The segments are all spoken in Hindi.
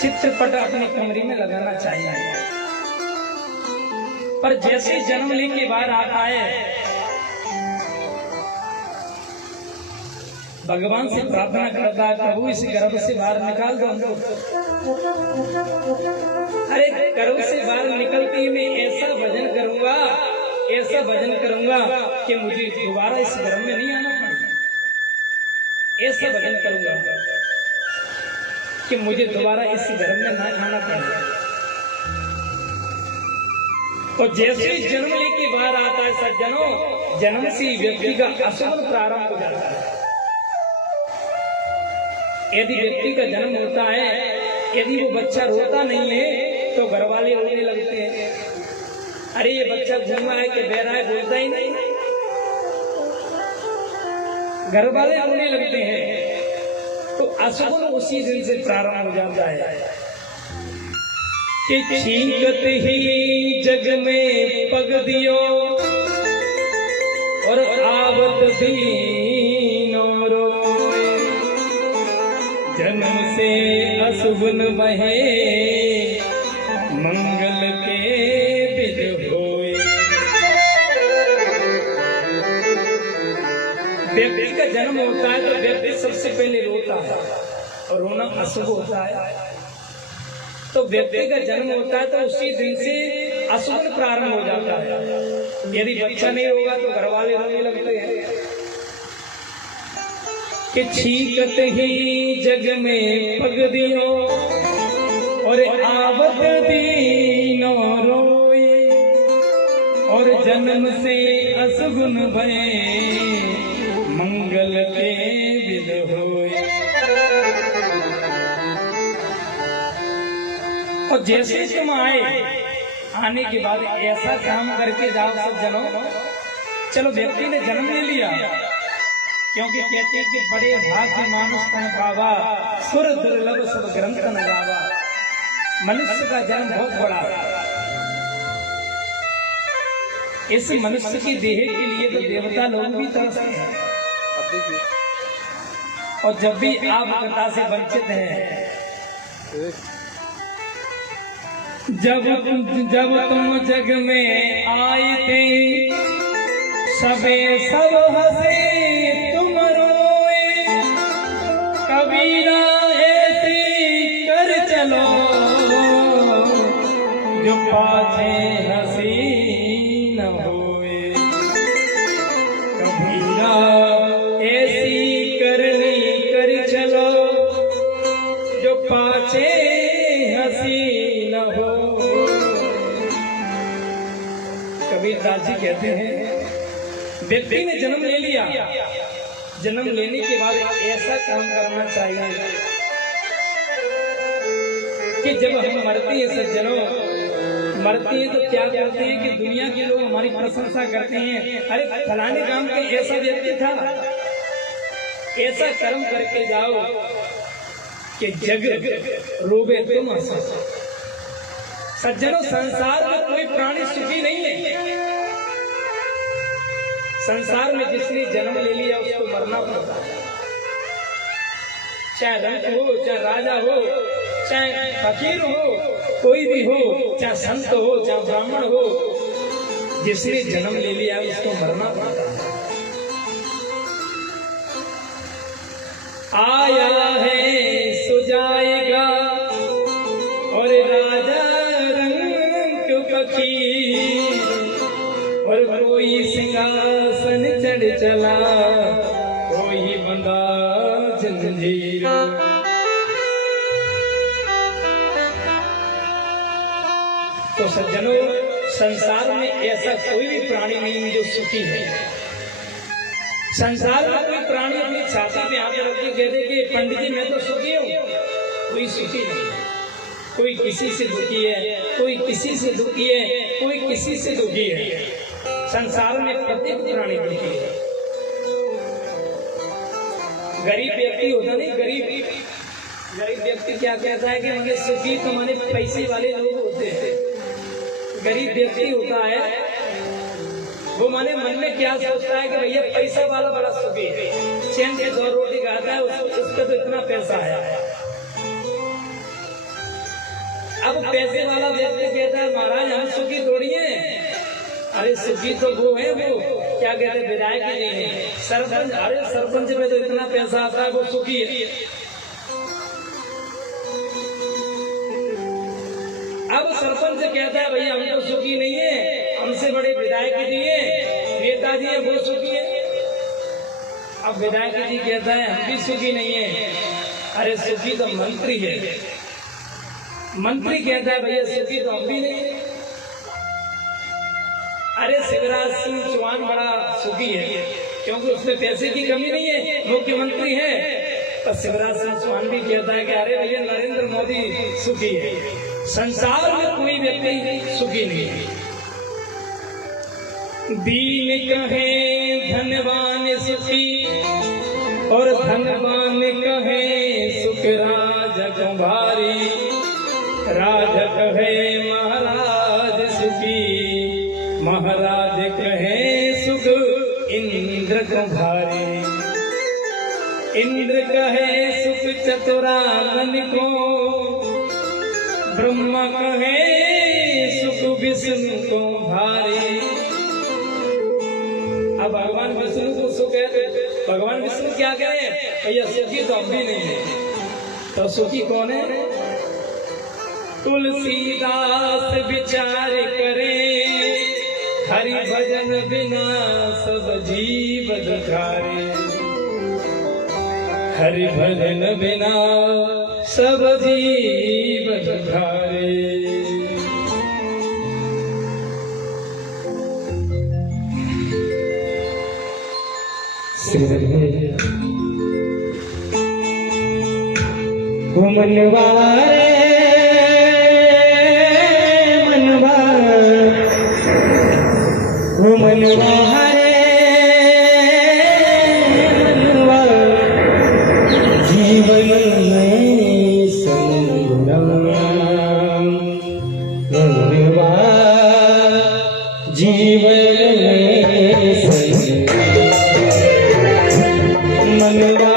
चित्रपट अपनी कमरे में लगाना चाहिए। पर जैसे जन्म लेके बाहर आता है, भगवान से प्रार्थना करता है, प्रभु इस गर्भ से बाहर निकाल दो हमको। अरे गर्भ से बाहर निकलते ही मैं ऐसा भजन करूंगा, ऐसा भजन करूंगा कि मुझे दोबारा इस गर्भ में नहीं आना पड़े। ऐसा भजन करूंगा कि मुझे दोबारा इस गर्भ में ना आना पड़े। और जैसे ही जन्म लेके बाहर आता है सज्जनों, जन्म से व्यक्ति का अशुभ प्रारंभ हो जाता है। यदि व्यक्ति का जन्म होता है, यदि वो बच्चा रोता नहीं है तो घर वाले रोने लगते हैं। अरे ये बच्चा गूंगा है कि बहरा है, बोलता ही नहीं, घर वाले रोने लगते हैं। तो अशुभ उसी दिन से प्रारंभ हो जाता है कि छींकत ही जग में पग दियो और आवत दीनो रोए, जन्म से अशुभन बहे मंगल के विध होए। व्यक्ति का जन्म होता है तो व्यक्ति सबसे पहले रोता है और रोना अशुभ होता है। तो व्यक्ति का जन्म होता है तो उसी दिन से अशुभ प्रारंभ हो जाता है। यदि बच्चा नहीं होगा तो घर वाले रोने लगते हैं कि छींकत ही जग में पग दियो और आवत दीनो रोए, और जन्म से अशुभन भये मंगल के विध होए। और जैसे तुम आने के बाद ऐसा काम करके जाओ सज्जनों, चलो व्यक्ति ने जन्म ले लिया, क्योंकि कहते हैं कि बड़े भाग्य मानुष तन पावा, सुर दुर्लभ सब ग्रंथ न गावा। मनुष्य का जन्म बहुत बड़ा है। इस मनुष्य की देह के लिए तो देवता लोग भी तरसते हैं। और जब भी आप कथा से वंचित हैं, जब तुम जग में आए थे सबे सब हंसे तुम रोए, कबीरा ऐसे कर चलो जो पाछे हंसी न होए। कबीरा ऐसी करनी कर चलो जो पाछे हंसी न हो। कबीर दास जी कहते हैं, व्यक्ति ने जन्म ले लिया, जन्म लेने के बाद ऐसा काम करना चाहिए कि जब हम मरते हैं सज्जनों, मरते हैं तो क्या करते हैं कि दुनिया के लोग हमारी प्रशंसा करते हैं, अरे फलाने काम के ऐसा व्यक्ति था। ऐसा कर्म करके जाओ कि जग रोबे तुम हंसो। सज्जनों, संसार में कोई प्राणी सुखी नहीं है। संसार में जिसने जन्म ले लिया उसको मरना पड़ता है। चाहे रंग हो, चाहे राजा हो, चाहे फकीर हो, कोई भी हो, चाहे संत हो, चाहे ब्राह्मण हो, जिसने जन्म ले लिया उसको मरना पड़ता है। आया है सो जाएगा और राजा रंग फकीर, और कोई सिंहासन चढ़ चला, कोई बंदा जंजीर। तो सज्जनों, संसार में ऐसा कोई भी प्राणी नहीं जो सुखी है। संसार में कोई प्राणी अपनी छाती पे हाथ रख के कह दे कि पंडित जी मैं तो सुखी हूँ, कोई सुखी नहीं। कोई किसी से दुखी है, कोई किसी से दुखी है, कोई किसी से दुखी है। संसार में प्रत्येक प्राणी दुखी है। गरीब व्यक्ति होता नहीं, गरीब व्यक्ति क्या कहता है कि मुझे सुखी तो माने पैसे वाले लोग होते हैं। गरीब व्यक्ति होता है वो माने मन में क्या सोचता है कि भैया पैसा वाला बड़ा सुखी है, चैन से 2 रोटी खाता है, उसका तो इतना पैसा है। अब पैसे वाला व्यक्ति कहता है महाराज हम सुखी थोड़ी हैं। अरे सुखी तो वो है, वो क्या कहते हैं विधायक ही नहीं है, सरपंच। अरे सरपंच में तो इतना पैसा आता है, वो सुखी है। अब सरपंच कहता है भैया हम तो सुखी नहीं है, हमसे बड़े विधायक जी है, नेताजी है, वो सुखी है। अब विधायक जी कहता है हम भी सुखी नहीं है। अरे सुखी तो मंत्री है। मंत्री कहता है भैया सुखी तो हम भी नहीं है। अरे शिवराज सिंह चौहान बड़ा सुखी है क्योंकि उसमें पैसे की कमी नहीं है, मुख्यमंत्री है। तो शिवराज सिंह चौहान भी कहता है कि अरे भैया नरेंद्र मोदी सुखी है। संसार में कोई व्यक्ति सुखी नहीं है। दीन कहे धनवान सुखी और धनवान कहे सुख राज कुमारी। राज कहे महाराज सुखी, महाराज कहे सुख इंद्र कुमारी। इंद्र कहे सुख चतुरानन को, ब्रह्मा कहे सुख विष्णु को भारी। अब भगवान विष्णु को सुख है, भगवान विष्णु क्या करें भैया सुखी तो हम भी नहीं है। तो सुखी कौन है? तुलसीदास विचार करे, हरि भजन बिना सब जीव दुखारे। हरि भजन बिना सब जीव दुखारे। मनवारे मनवा, मनवा मनवा जीवन में संगम। मनवा जीवन में संगम। मनवा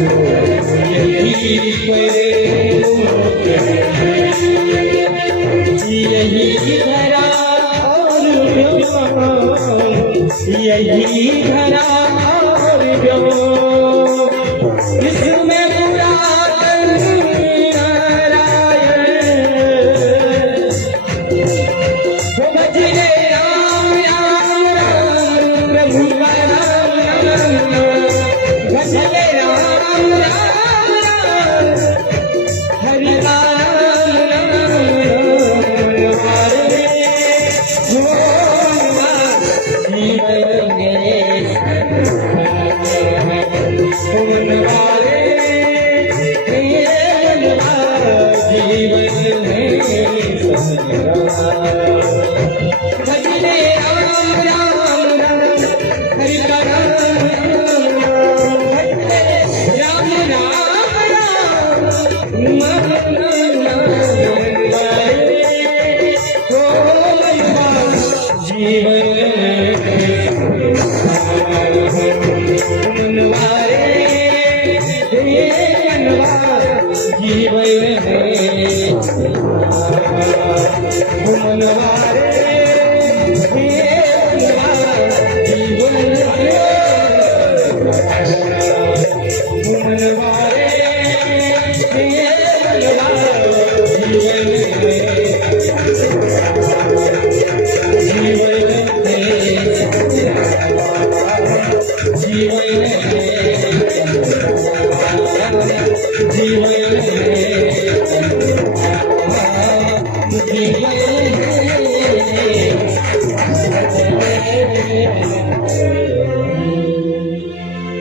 यही धरा और यही धरा और इसमें पुरातन नारायण भजने राम राम राम प्रभु का राम भजने राम राम राम हरि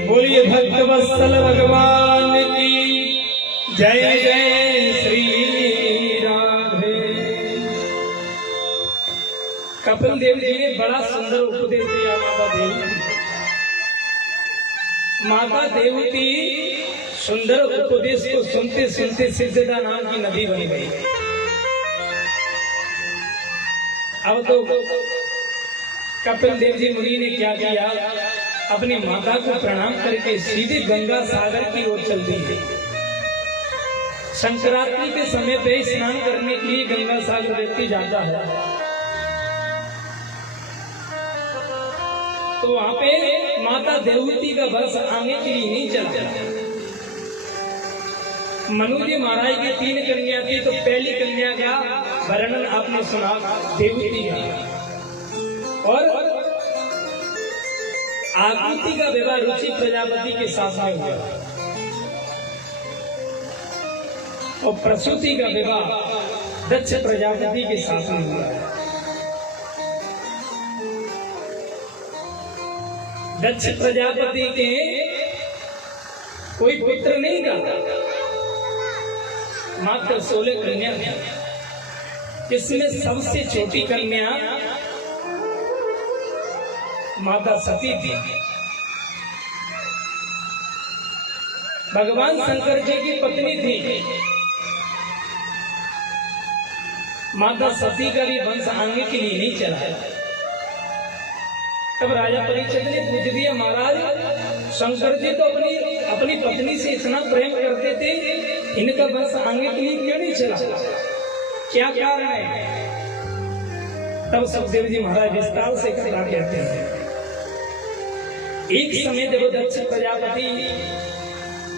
बोलिए भक्त वत्सल भगवान की जय जय श्री राधे। कपिल देव जी ने बड़ा सुंदर उपदेश दिया माता देवती। माता देवती सुंदर उपदेश को सुनते सुनते सिद्धता नाम की नदी बन गई। अब तो कपिल देव जी मुनि ने क्या किया, अपनी माता को प्रणाम करके सीधे गंगा सागर की ओर चल दी। संक्रांति के समय पे स्नान करने के लिए गंगा सागर व्यक्ति जाता है, तो वहां पे माता देवती का वंश आगे के लिए नहीं चलता। मनु जी महाराज की 3 कन्या थी, तो पहली कन्या का वर्णन आपने सुना देवती का, और आकृति का विवाह रुचि प्रजापति के साथ में हुआ, और प्रसूति का विवाह दक्ष प्रजापति के साथ में हुआ। दक्ष प्रजापति के कोई पुत्र नहीं था, मात्र 16 कन्या थी, जिसमें सबसे छोटी कन्या माता सती थी। भगवान शंकर जी की पत्नी थी। माता सती का भी वंश आगे के लिए नहीं चला। तब राजा परीक्षित ने पूछ दिया, महाराज शंकर जी तो अपनी पत्नी से इतना प्रेम करते थे, इनका वंश आगे के लिए क्यों नहीं चला, क्या कारण है? तब सुखदेव जी महाराज विस्तार से कथा कहते हैं। एक समय जब दक्ष प्रजापति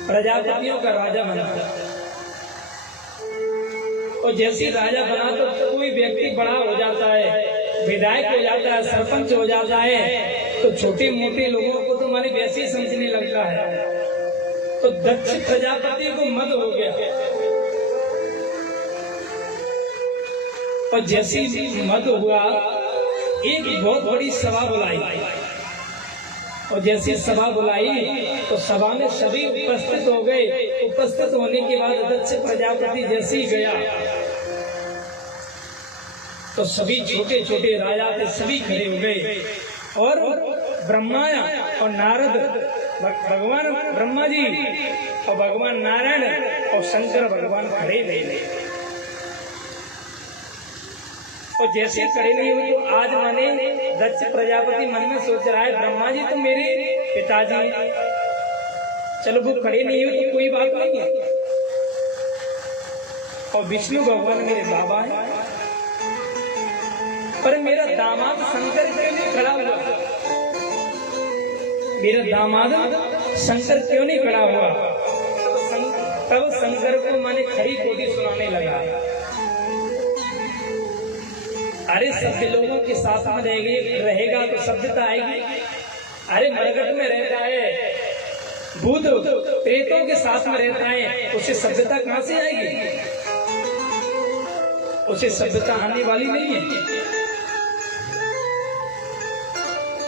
प्रजापतियों का राजा बना, और जैसे राजा बना तो कोई व्यक्ति बड़ा हो जाता है, विधायक हो जाता है, सरपंच हो जाता है, तो छोटे मोटे लोगों को तो माने वैसे ही समझने लगता है। तो दक्ष प्रजापति को मद हो गया, और जैसे मद हुआ एक बहुत बड़ी सभा बुलाई, और जैसे सभा बुलाई तो सभा में सभी उपस्थित हो गए। उपस्थित होने के बाद दक्ष प्रजापति जैसे ही गया तो सभी छोटे छोटे राजा थे, सभी खड़े हो गए, और ब्रह्मा और नारद, भगवान ब्रह्मा जी और भगवान नारायण और शंकर भगवान खड़े नहीं। और जैसे खड़े नहीं हुए तो आज माने दक्ष प्रजापति मन में सोच रहा है, ब्रह्मा जी तो मेरे पिताजी, चलो वो खड़े नहीं हुए तो कोई बात नहीं है। और विष्णु भगवान मेरे बाबा है, पर मेरा दामाद शंकर क्यों नहीं खड़ा हुआ? मेरा दामाद शंकर क्यों नहीं खड़ा हुआ? तब शंकर को मैंने खरी खोटी सुनाने लगा। अरे सभ्य लोगों के साथ में रहेगा तो सभ्यता आएगी। अरे मरघट में रहता है, भूत प्रेतों के साथ में रहता है, उसे सभ्यता कहां से आएगी? उसे सभ्यता आने वाली नहीं है।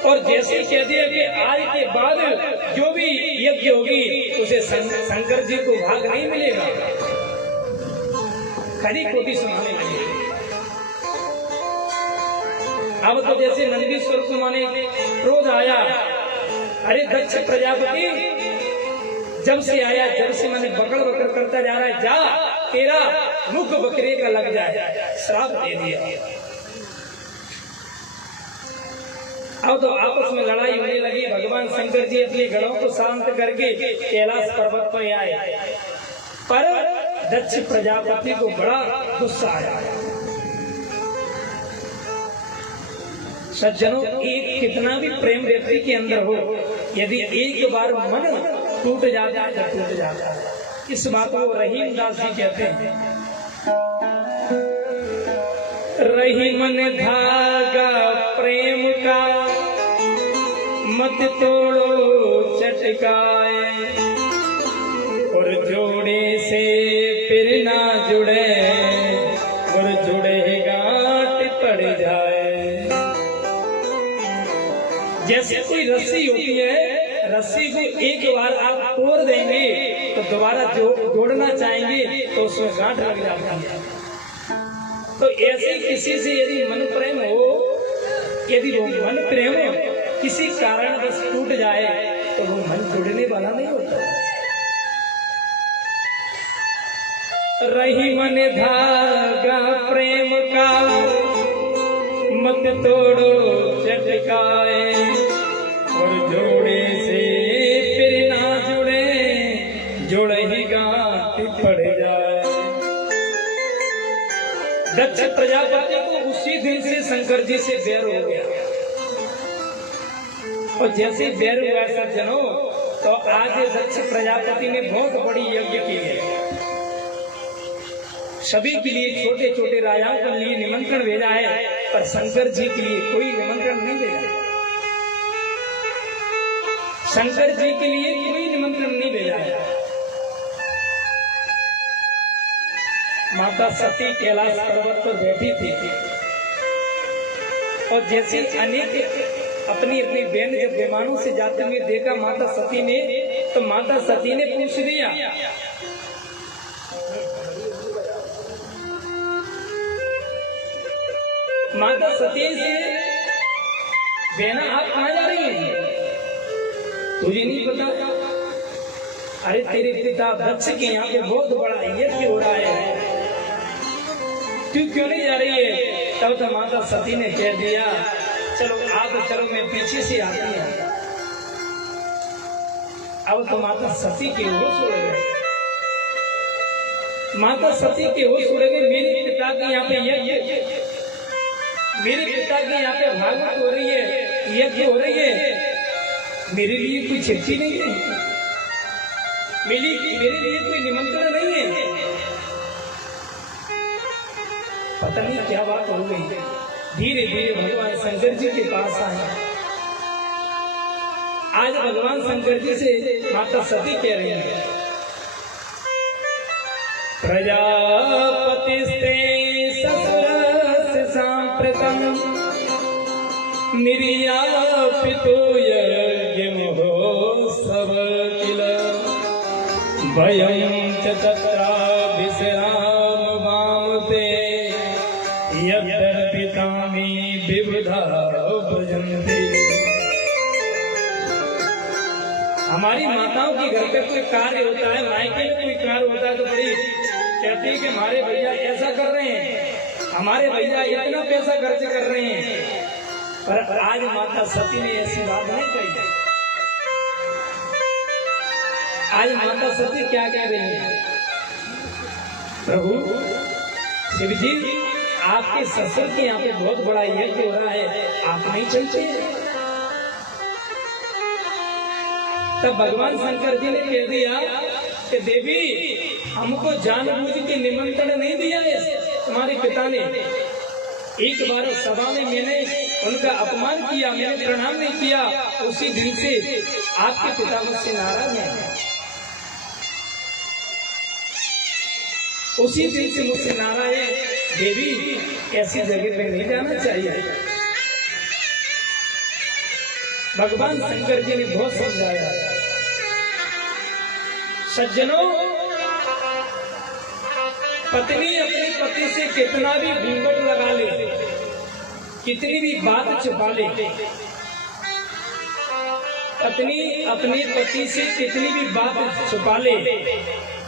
और जैसे कह दिया कि आज के बाद जो भी यज्ञ होगी उसे शंकर जी को भाग नहीं मिलेगा। खरी खोटी सुनाने लगे। अब तो जैसे नंदीश्वर को माने क्रोध आया। अरे दक्ष प्रजापति जब से आया, जब से मैंने बकड़ बकड़ करता जा रहा है, जा तेरा मुख बकरे का लग जाए, श्राप दे दिया। अब तो आपस में लड़ाई होने लगी। भगवान शंकर जी अपने गणों को शांत करके कैलाश पर्वत पर आए, पर दक्ष प्रजापति को बड़ा गुस्सा आया। सज्जनों, एक कितना भी प्रेम व्यक्ति के अंदर हो, यदि एक बार मन टूट जाता है तो टूट जाता है। इस बात को रहीम दास जी कहते हैं, रही मन धागा प्रेम का, मत तोड़ो चटकाए, और जोड़े से फिर ना जुड़े, और जुड़े गांठ पड़ जाए। जैसे कोई रस्सी होती है, रस्सी को एक बार आप तोड़ देंगे तो दोबारा जोड़ना चाहेंगे तो उसमें गांठ लग जाती है। तो ऐसे किसी से यदि मन प्रेम हो, यदि वो मन प्रेम किसी कारण बस टूट जाए तो वो मन जुड़ने वाला नहीं होता। रही मन धागा प्रेम का, मत तोड़ो चटकाए, और जोड़े से फिर ना जुड़े, जोड़े ही गांठ पड़ जाए। दक्ष प्रजापति को उसी दिन से शंकर जी से बैर हो गया। और जैसे बैर हुआ सज्जनों, तो आज दक्ष प्रजापति ने बहुत बड़ी यज्ञ की है। सभी के लिए, छोटे छोटे राजाओं के लिए निमंत्रण भेजा है, पर शंकर जी के लिए कोई निमंत्रण नहीं भेजा। शंकर जी के लिए कोई निमंत्रण नहीं भेजा है। माता सती कैलाश पर्वत पर बैठी थी, और जैसे अनेक अपनी अपनी बहन जब विमानों से जाते हुए देखा माता सती ने, तो माता सती ने पूछ दिया, माता सती से, बहना आप कहाँ जा रही हैं? तुझे नहीं पता? अरे तेरे पिता दक्ष के यहाँ पे बहुत बड़ा यज्ञ हो रहा है, तू क्यों नहीं जा रही है? तब तो माता सती ने कह दिया, चलो आप चलो, मैं पीछे से आती है। अब तो माता सती के होश उड़ गए। माता सती के होश उड़ गए। मेरे पिता के यहाँ पे यज्ञ, मेरे पिता के यहाँ पे भागवत हो रही है, यज्ञ हो रही है, मेरे लिए कोई चिट्ठी नहीं है, मेरे लिए कोई निमंत्रण नहीं है। पता नहीं क्या बात हो गई। धीरे धीरे भगवान शंकर जी के पास आए। आज भगवान शंकर जी से माता सती कह रही है, प्रजापति ससुर सांप्रतम निर्यापितो यज्ञ महोत्सव किल भयं च तत्राभिसराम वामते यद्यर्पितामि विबुधा भजन्ते। हमारी माताओं के घर पे कोई कार्य होता है, मायके में कोई कार्य होता है, तो बड़ी कहती है कि हमारे भैया ऐसा कर रहे हैं, हमारे भैया इतना पैसा खर्च कर रहे हैं। पर आज माता सती ने ऐसी बात नहीं कही। आज माता सती क्या कह रही है? प्रभु शिव जी, आपके ससुर के यहाँ पे बहुत बड़ा यज्ञ हो रहा है, आप नहीं चलते? तब भगवान शंकर जी ने कह दिया कि देवी, हमको जानबूझ के निमंत्रण नहीं दिया है तुम्हारे पिता ने। एक बार सभा में मैंने उनका अपमान किया, मैंने प्रणाम नहीं किया, उसी दिन से आपके पिता मुझसे नाराज हैं। उसी दिन से मुझसे नाराज है। देवी, ऐसी जगह पे नहीं जाना चाहिए। भगवान शंकर जी ने बहुत समझाया। सज्जनों, पत्नी अपने पति से कितना भी घूंघट लगा ले, कितनी भी बात छुपा ले, पत्नी अपने पति से कितनी भी बात छुपा ले,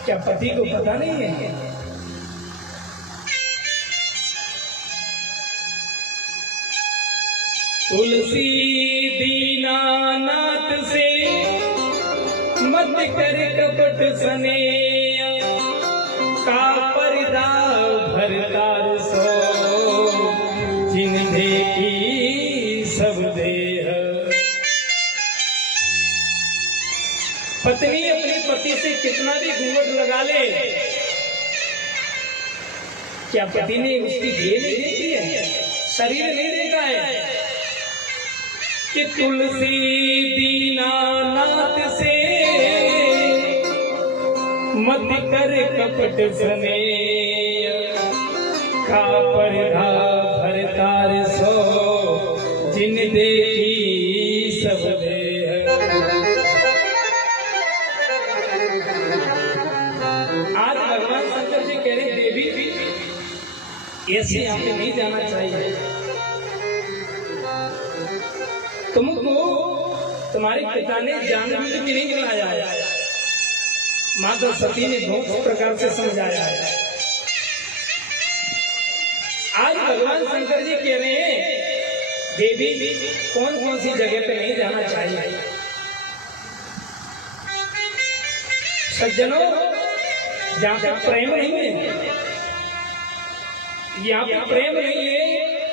क्या पति को पता नहीं है? तुलसी दीनानाथ से मत कर कपट सने, का पर्दा भरतार सो, जिन देखी सब देह। पत्नी अपने पति से कितना भी घूंघट लगा ले, क्या पति ने उसकी देह नहीं देखी है, शरीर नहीं देखा है? कि तुलसी दीनानाथ से मत कर कपट सने, का पर्दा भरतार सो, जिन देखी सब देह। आज भगवान शंकर जी कह रहे, देवी ऐसे यहाँ पे नहीं जाना चाहिए। तुमको तुम्हारे पिता ने जानबूझ के नहीं बुलाया है। माता सती ने बहुत प्रकार से समझाया है। आज भगवान शंकर जी कह रहे हैं, देवी कौन कौन सी जगह पे नहीं जाना चाहिए। सज्जनों, जहाँ पे प्रेम नहीं है, यहाँ पे प्रेम नहीं है,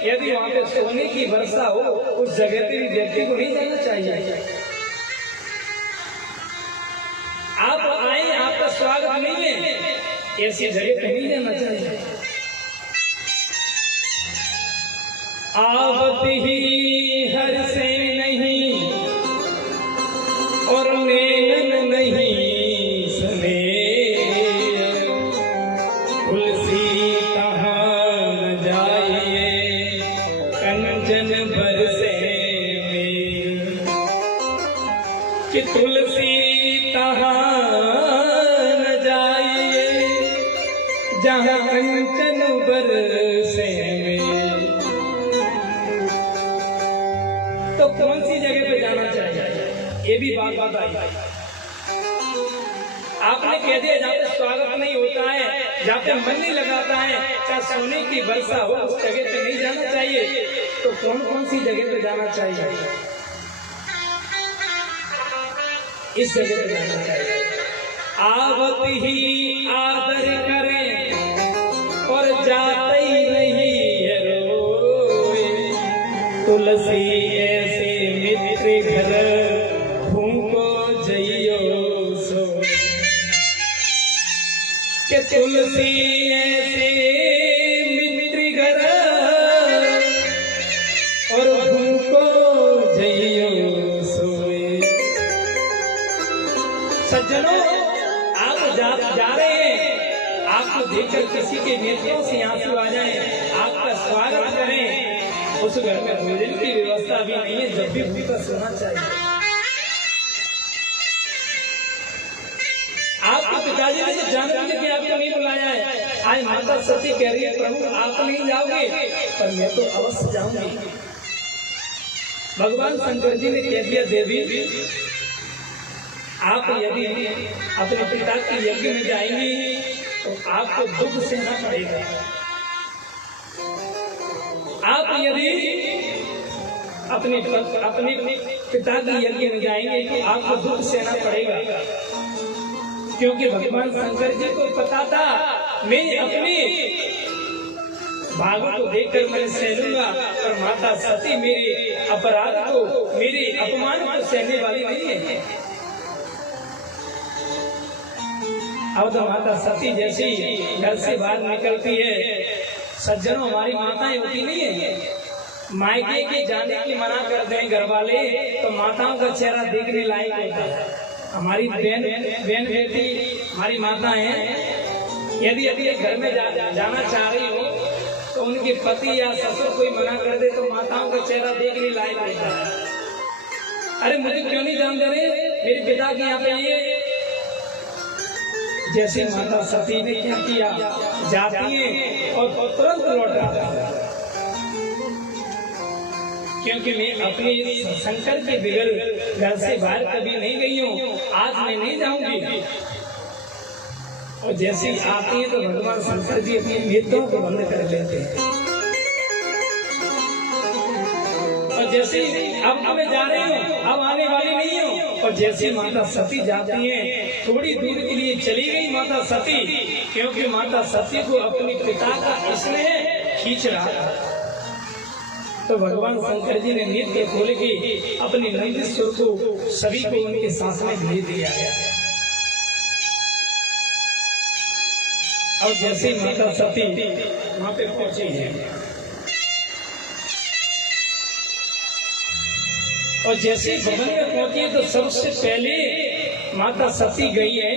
यदि वहाँ पे सोने की वर्षा हो, उस जगह पे भी व्यक्ति को नहीं जाना चाहिए। आप आए, आपका स्वागत नहीं है, ऐसी जगह पे नहीं जाना चाहिए। आवत ही हर से नहीं और नैनन नहीं सने, तुलसी कहाँ न जाइए कंचन बरसे में, कि तुलसी कहाँ न जाइए जहाँ कंचन बरसे में। तो कौन सी जगह पे जाना चाहिए, ये भी बात आई। आपने कह दिया जहाँ पे स्वागत नहीं होता है, जहाँ पे मन नहीं लगाता है, चाहे सोने की वर्षा हो, उस जगह पे नहीं जाना चाहिए। तो कौन कौन सी जगह पे जाना चाहिए? इस जगह पे जाना चाहिए। आवत ही आदर करें और जाते ही नहीं रोए, तुलसी ऐसे मित्र घर भूको जइयो सो, कि तुलसी ऐसे मित्र घर और भूको जइयो सोए। सज्जनों, आप जा रहे हैं, आपको देखकर किसी के नेत्रों से आंसू आ जाए, आपका स्वागत करें, उस घर में भोजन की व्यवस्था भी नहीं है, जब भी भूखा सोना चाहिए। आपके पिताजी ने जानबूझ के आपको नहीं बुलाया है। आज माता सती कह रही है, प्रभु आप नहीं जाओगे, पर मैं तो अवश्य जाऊंगी। भगवान शंकर जी ने कह दिया, देवी आप यदि अपने पिता के यज्ञ में जाएंगी तो आपको दुख सहना पड़ेगा। आप यदि अपने पिता के यज्ञ में जाएंगे तो आपको दुख सहना पड़ेगा। क्योंकि भगवान शंकर जी को पता था मैं अपनी भागों को देखकर मैं सह लूंगा, और माता सती मेरे अपराध को, मेरे अपमान को सहने वाली नहीं है। अब तो माता सती जैसी घर से बाहर निकलती है, सज्जनों हमारी माताएं होती नहीं है, मायके के जाने की मना कर दें घर वाले तो माताओं का चेहरा देखने लायक होता है। हमारी बहन बेटी हमारी माता है, यदि अभी घर में जाना चाह रही हो तो उनके पति या ससुर कोई मना कर दे तो माताओं का चेहरा देखने लायक होता है। अरे मुझे क्यों नहीं जान दे रहे, मेरे पिता के यहाँ पे ये, जैसे माता सती ने क्या किया, जाती है और तुरंत लौट आती है, क्योंकि मैं अपने शंकर के बगैर घर से बाहर कभी नहीं गई हूँ, आज मैं नहीं जाऊंगी। और जैसे ही आती है तो भगवान शंकर जी अपनी नेत्रों को बंद कर लेते हैं, और जैसे अब मैं जा रही हूँ, अब आने वाली नहीं हूँ। और जैसे माता सती जाती है, थोड़ी दूर के लिए चली गई माता सती, क्योंकि माता सती को अपने पिता का स्नेह खींच रहा था। तो भगवान शंकर जी ने नेत्र खोल के अपने नंदीश्वर को सभी को उनके साथ में भेज दिया है। और जैसे माता सती वहां पे पहुंची है, और जैसे भवन में पहुंची है तो सबसे पहले माता सती गई है।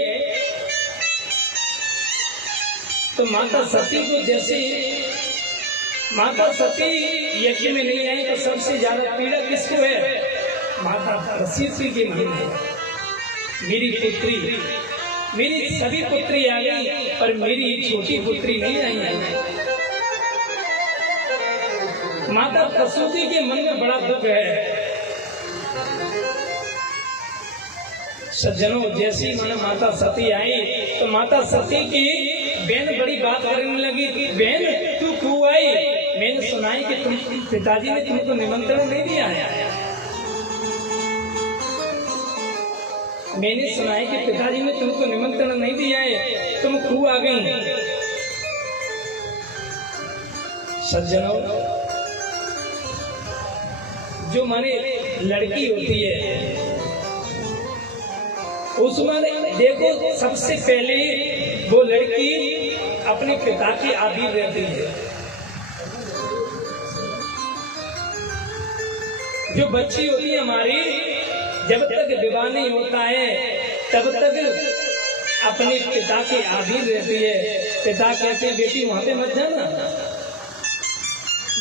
तो माता सती को जैसे माता सती यज्ञ में नहीं आई तो सबसे ज्यादा पीड़ा किसको है, माता प्रसूति के मन है। मेरी पुत्री, मेरी सभी पुत्री आ गई पर मेरी छोटी पुत्री नहीं आई है। माता प्रसूति के मन में बड़ा दुख है। सज्जनों, जैसी मैंने माता सती आई तो माता सती की बहन बड़ी बात करने लगी कि बहन तू क्यों आई, मैंने सुनाई कि तुम पिताजी ने तुमको निमंत्रण नहीं दिया है। मैंने सुना है कि पिताजी ने तुमको निमंत्रण नहीं दिया है, तुम क्यों आ गई। सज्जनों, जो माने लड़की होती है उसमें देखो सबसे पहले वो लड़की अपने पिता की आदि रहती है। जो बच्ची होती है हमारी, जब तक विवाह नहीं होता है तब तक अपने पिता के अधीन रहती है। पिता कहते हैं बेटी वहां पे मत जाना,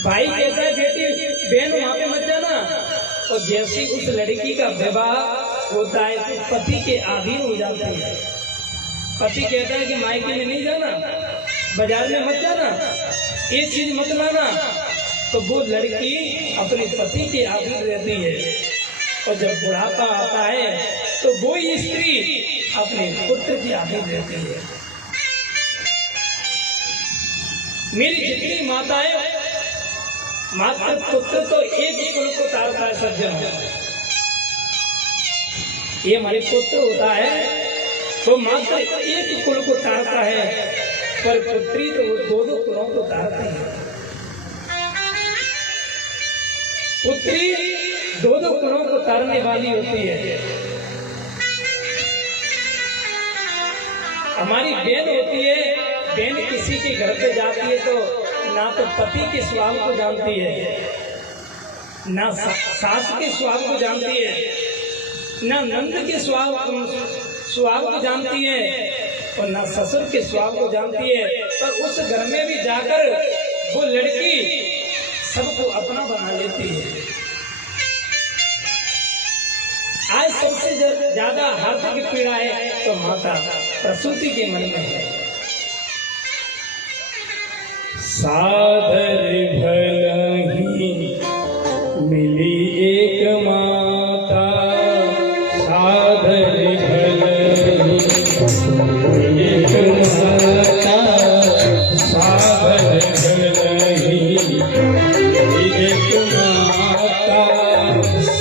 भाई कहता है बेटी बहन वहां पे मत जाना। और जैसे उस लड़की का विवाह होता है तो पति के अधीन हो जाती है। पति कहता है कि मायके में नहीं जाना, बाजार में मत जाना, ये चीज मत लाना, तो वो लड़की अपने पति के अधीन रहती है। और जब बुढ़ापा आता है तो वो स्त्री अपने पुत्र की अधीन रहती है। मेरी जितनी माताएं, माता पुत्र तो एक कुल को तारता है। सज्जन, ये हमारे पुत्र होता है तो मात्र एक कुल को तारता है, पर पुत्री तो वो दो कुलों को तारती है। पुत्री दो कुलों को तारने वाली होती है। हमारी बहन होती है, बहन किसी के घर पे जाती है तो ना तो पति के स्वभाव को जानती है, ना सास के स्वभाव को जानती है, ना नंद के स्वभाव को जानती है, और ना ससुर के स्वभाव को जानती है। पर उस घर में भी जाकर वो लड़की सबको अपना बना लेती है। आज सबसे ज्यादा हार्दिक पीड़ा है तो माता प्रसूति के मन में है। सादर भलही मिली एक माता, सादर भलही एक माता, सादर भलही एक माता,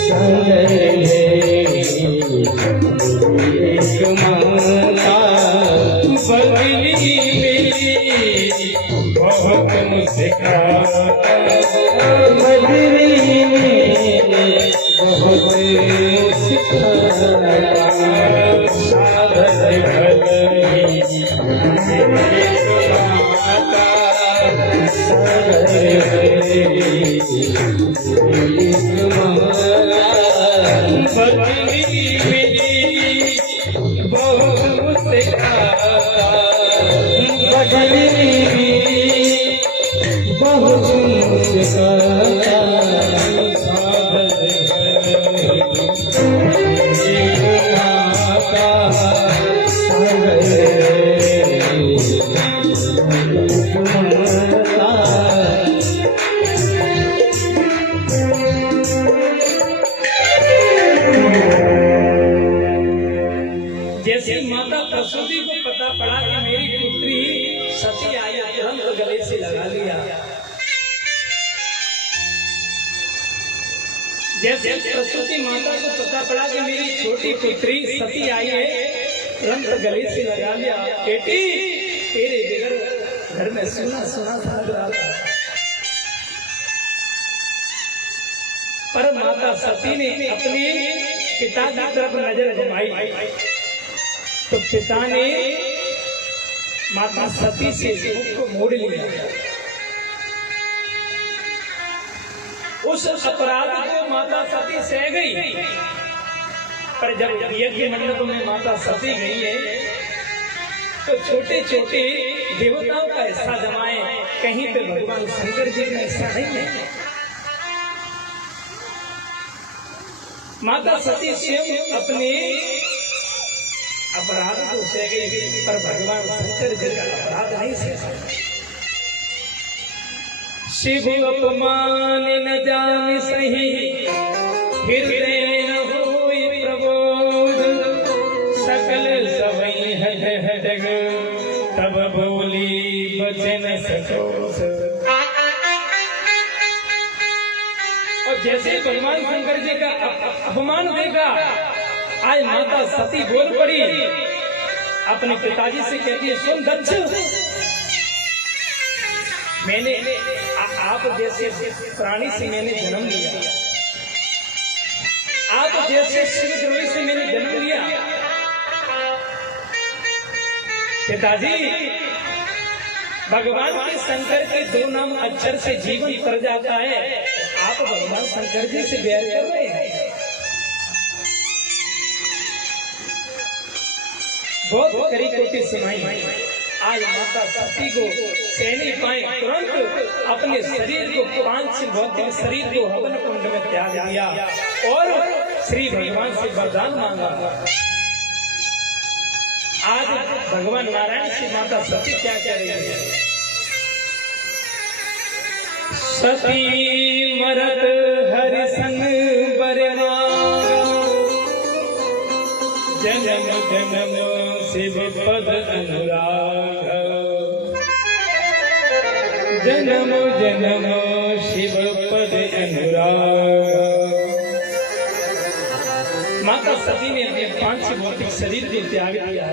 सादर एक माता। बदली मेरी बहुत मुस्काता बदली मेरी बहुत मुस्काता साधन भलई माता सागर बदली मेरी बहुत मुस्काता बदली बहुत मुस्काता जैसे माता प्रसूति को पता पड़ा कि मेरी पुत्री सती आई, तुरंत गले से लगा लिया। जैसे प्रसूति माता को पता पड़ा कि मेरी छोटी पुत्री सती आई है, तुरंत गले से लगा लिया। बेटी, तेरे बगैर घर में सुना सुना सा लग रहा था। पर माता सती ने अपने पिता की तरफ नजर घुमाई तो पिता ने माता सती से मुख को मोड़ लिया। उस अपराध को माता सती सह गई, पर जब यज्ञ मंडप में माता सती गई है तो छोटे छोटे देवताओं का हिस्सा जमाए, कहीं पे भगवान शंकर जी का हिस्सा नहीं है। माता सती स्वयं अपने अपराध को सह गई, पर भगवान शंकर जी का अपराध नहीं सह सकते। शिव अपमान न जान सही, हृदय न होई प्रबोध, सकल सबई हटग, तब बोली बचन सकोस। और जैसे भगवान शंकर जी का अपमान देखा, आज माता सती बोल पड़ी, अपने पिताजी से कहती है, सुन दक्ष, मैंने आप जैसे प्राणी से मैंने जन्म लिया, आप जैसे शिवद्रोही से मैंने जन्म लिया। पिताजी, भगवान के शंकर के दो नाम अक्षर से जीवन तर जाता है, आप भगवान शंकर जी से बैर कर रहे हैं। बहुत करी कोटि सुनाई, आज माता सती को सहनी पाए, तुरंत अपने शरीर को, 5 भौतिक शरीर को हवन कुंड में त्याग दिया और श्री भगवान से वरदान मांगा। आज भगवान नारायण से माता सती क्या कह रही है? सती मरत हरि संग बरमा, जन्म जन्म शिव पद अनुराग, जन्म जन्म शिव पद अनुराग। माता सती ने अपने 5 भौतिक शरीर को त्याग दिया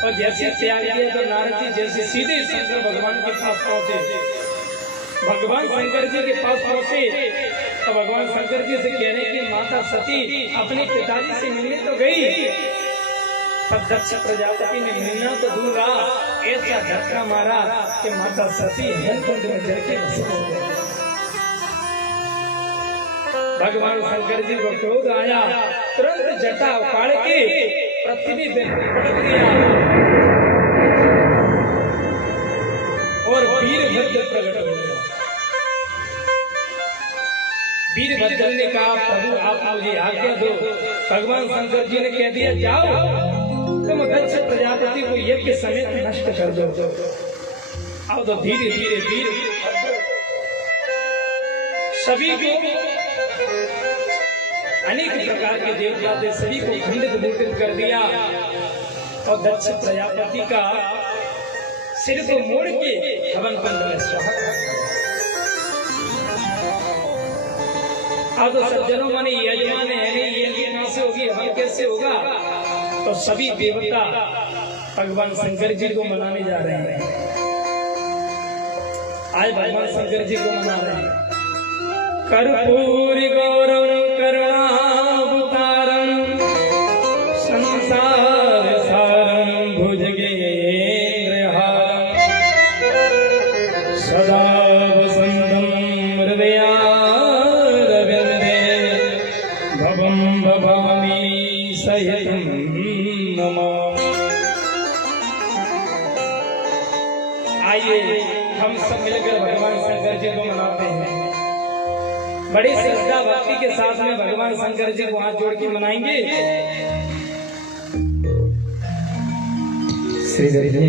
और जैसे त्याग दिया तो नारद जी जैसे सीधे शंकर भगवान के पास पहुंचे, भगवान शंकर जी के पास पहुंचे तो भगवान शंकर जी से कह रहे कि माता सती अपने पिताजी से मिलने तो गई, पर दक्ष प्रजापति ने मिलना तो दूर रहा, ऐसा झटका मारा कि माता सती हवनकुंड में जल के भस्म हो गई। भगवान शंकर जी को क्रोध आया, तुरंत जटा उखाड़ के पृथ्वी पर पटक दिया और वीरभद्र प्रकट हो गया। वीरभद्र ने कहा, प्रभु आप मुझे आज्ञा दो। भगवान शंकर जी ने कह दिया, जाओ तुम दक्ष प्रजापति को यज्ञ समेत नष्ट कर दो। अब तो धीरे धीरे धीरे सभी को, अनेक प्रकार के देवता थे, सभी को खंडित मूर्तित कर दिया और दक्ष प्रजापति का सिर को मोड़ के हवन कुंड में स्वाहा कर दिया। अब तो सज्जनों माने यजमान है नहीं, यज्ञ कैसे होगी, हवन कैसे होगा? तो सभी देवता भगवान शंकर जी को मनाने जा रहे हैं। आज भगवान शंकर जी को मना रहे हैं। कर्पूरी गौरम करुणावतारम संसार सारम भुजगेन्द्रहारम सदा वसंतम हृदयारविंदे भवं भवामि सहितं नमामि। आइए हम सब मिलकर भगवान शंकर जी को मनाते हैं। बड़ी श्रद्धा भक्ति के साथ में भगवान शंकर जी को हाथ जोड़ के मनाएंगे। श्री मेरे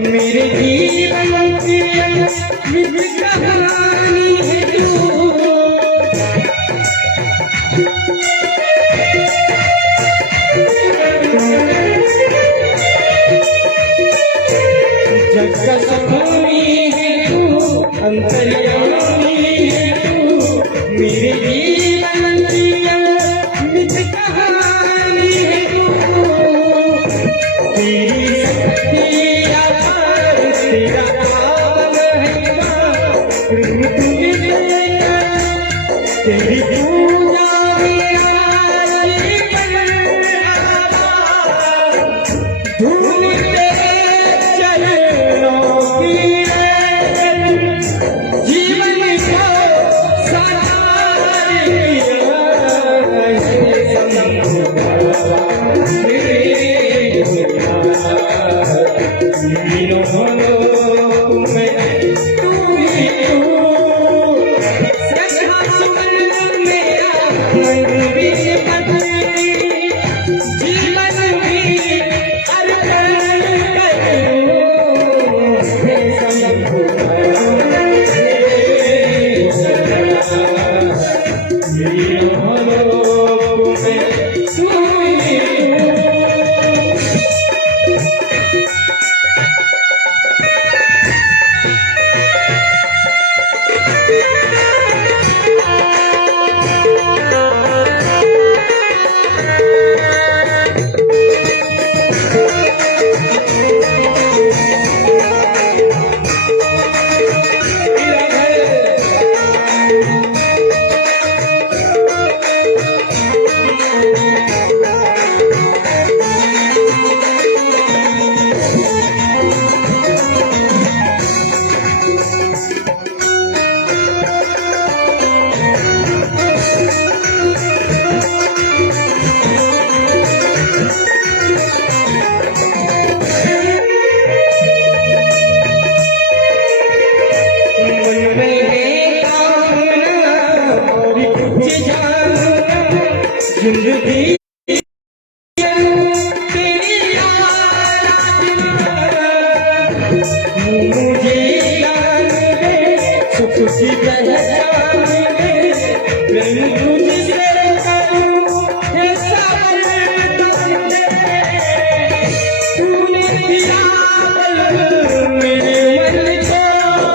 मेरे जीवन की कहानी है तू। जग का स्वामी है तू, अंतर्यामी है तू, मेरे जीवन की अमृत कहानी है तू। तेरी शक्ति तेरा नाम है मां, तेरी पूजा मेरा जीवन धूल तेरे चरणों की जीवन को साकार जिंदगी मुझे जान दे सुख की पहचान दे प्रेम तुझसे करूं है सारे दे तूने दिया मेरे मन को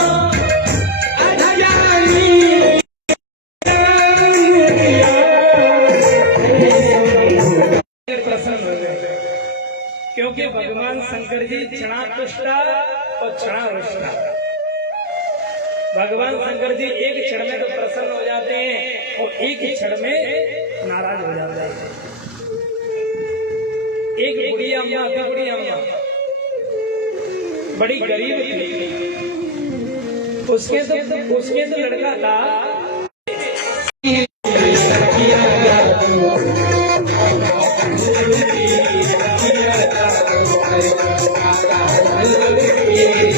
भगवान शंकर जी एक क्षण में तो प्रसन्न हो जाते हैं और एक ही क्षण में नाराज हो जाते हैं। एक बुढ़िया अम्मा थी, बुढ़िया अम्मा बड़ी गरीब थी। उसके तो लड़का था, Yeah.